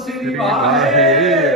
ਸ੍ਰੀ Waheguru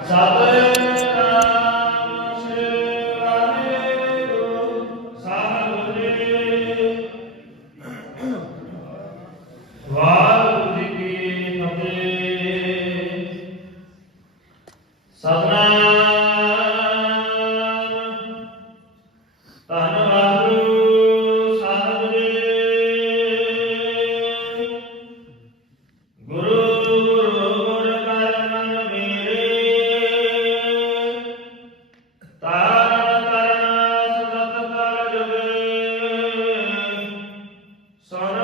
Satan Sana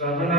Ramana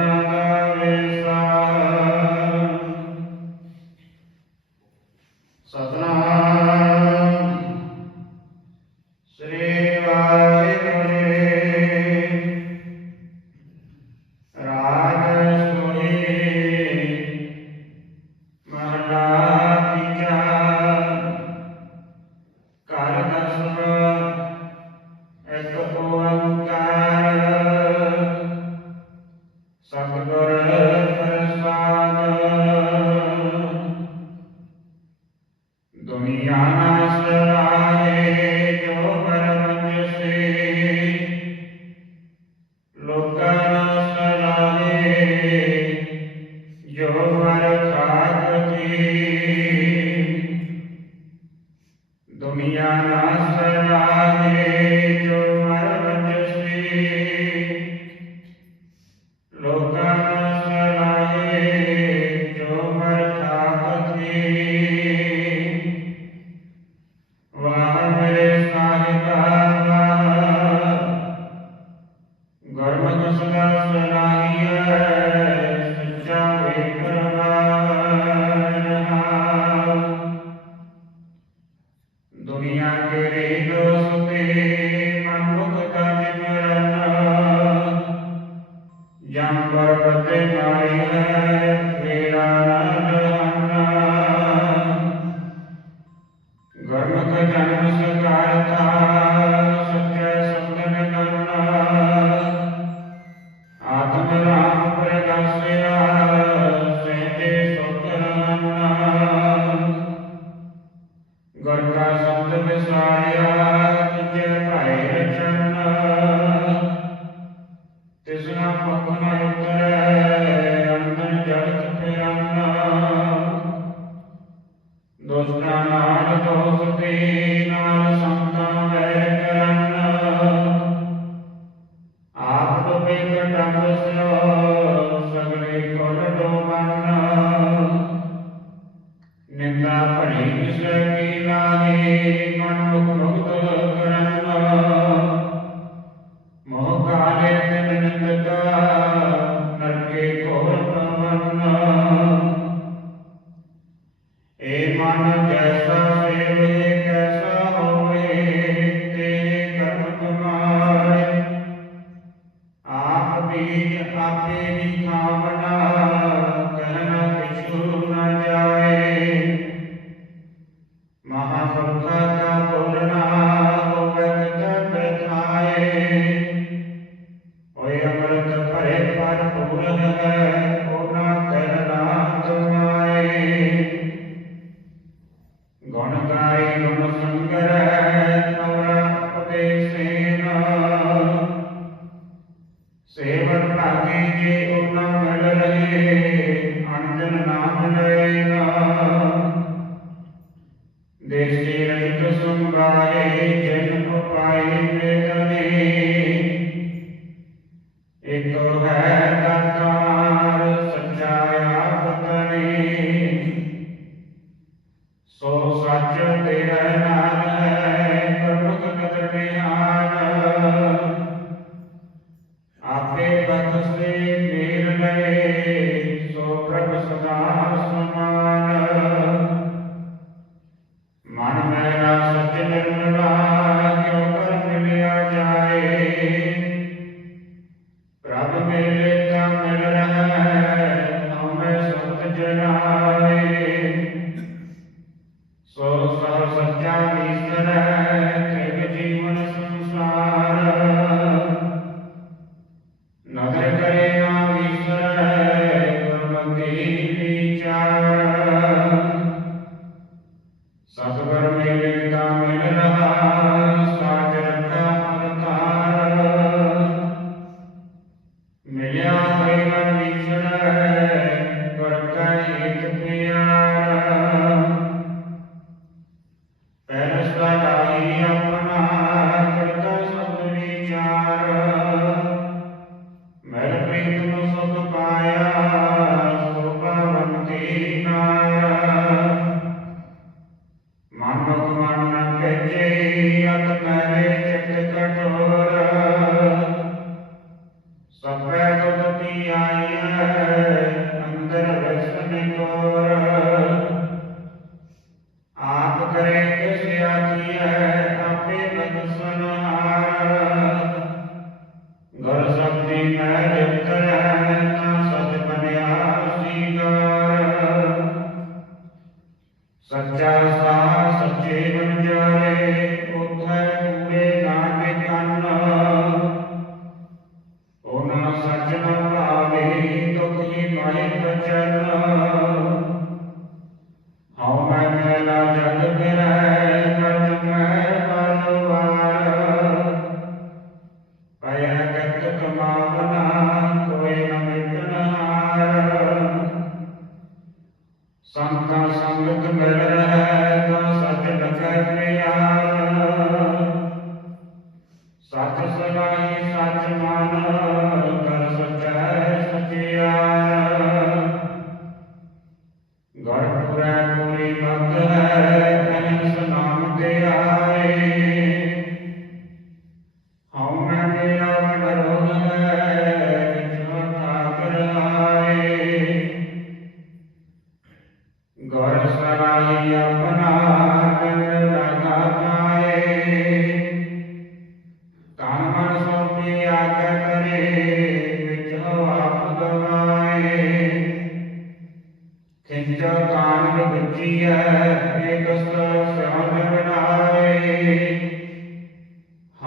ਦੁਸ਼ਟਾਂ ਨਾਲ ਦੋਸਤੀ Satyasa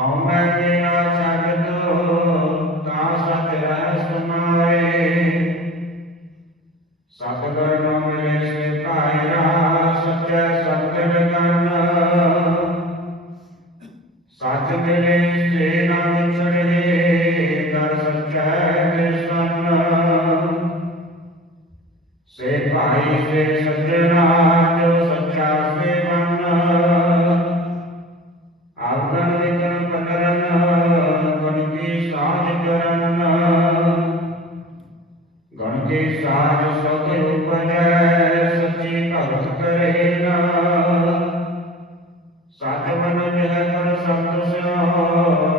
Amen. ਰਹਿਣਾ ਸਾਧ ਮਨ ਜਹ ਕਰ ਸੰਤ ਸਿਓ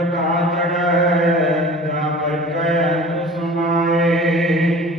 ਪ੍ਰਕਾਸ਼ ਜਗੈ ਦਾ ਪਰਕੈ ਸੁਮਾਏ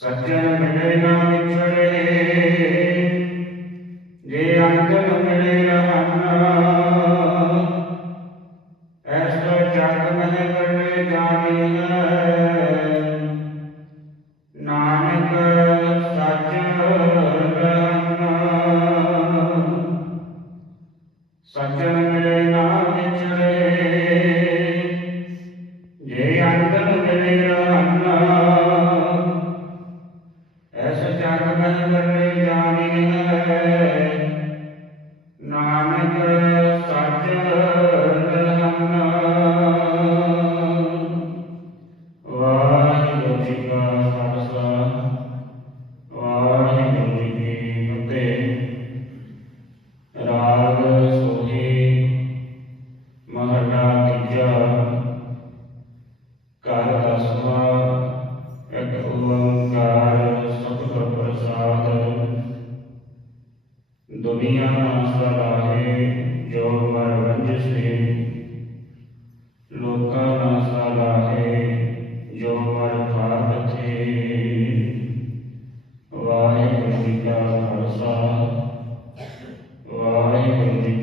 ਸੱਜਣ ਮਿਲੇ ਨਾ ਵਿਛੜੇ ਜੇ ਅੰਤ ਮਿਲੇ Amen.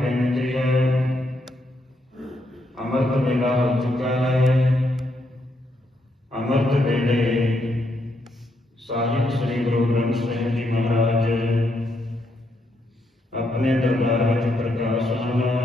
ਪੈਂਦੀ ਹੈ ਅਮਰਤ ਵੇਲਾ ਹੋ ਚੁੱਕਾ ਹੈ। ਅਮਰਤ ਵੇਲੇ ਸਾਹਿਬ ਸ੍ਰੀ ਗੁਰੂ ਗ੍ਰੰਥ ਸਾਹਿਬ ਜੀ ਮਹਾਰਾਜ, ਆਪਣੇ ਦਰਬਾਰ ਵਿੱਚ ਪ੍ਰਕਾਸ਼ ਹਨ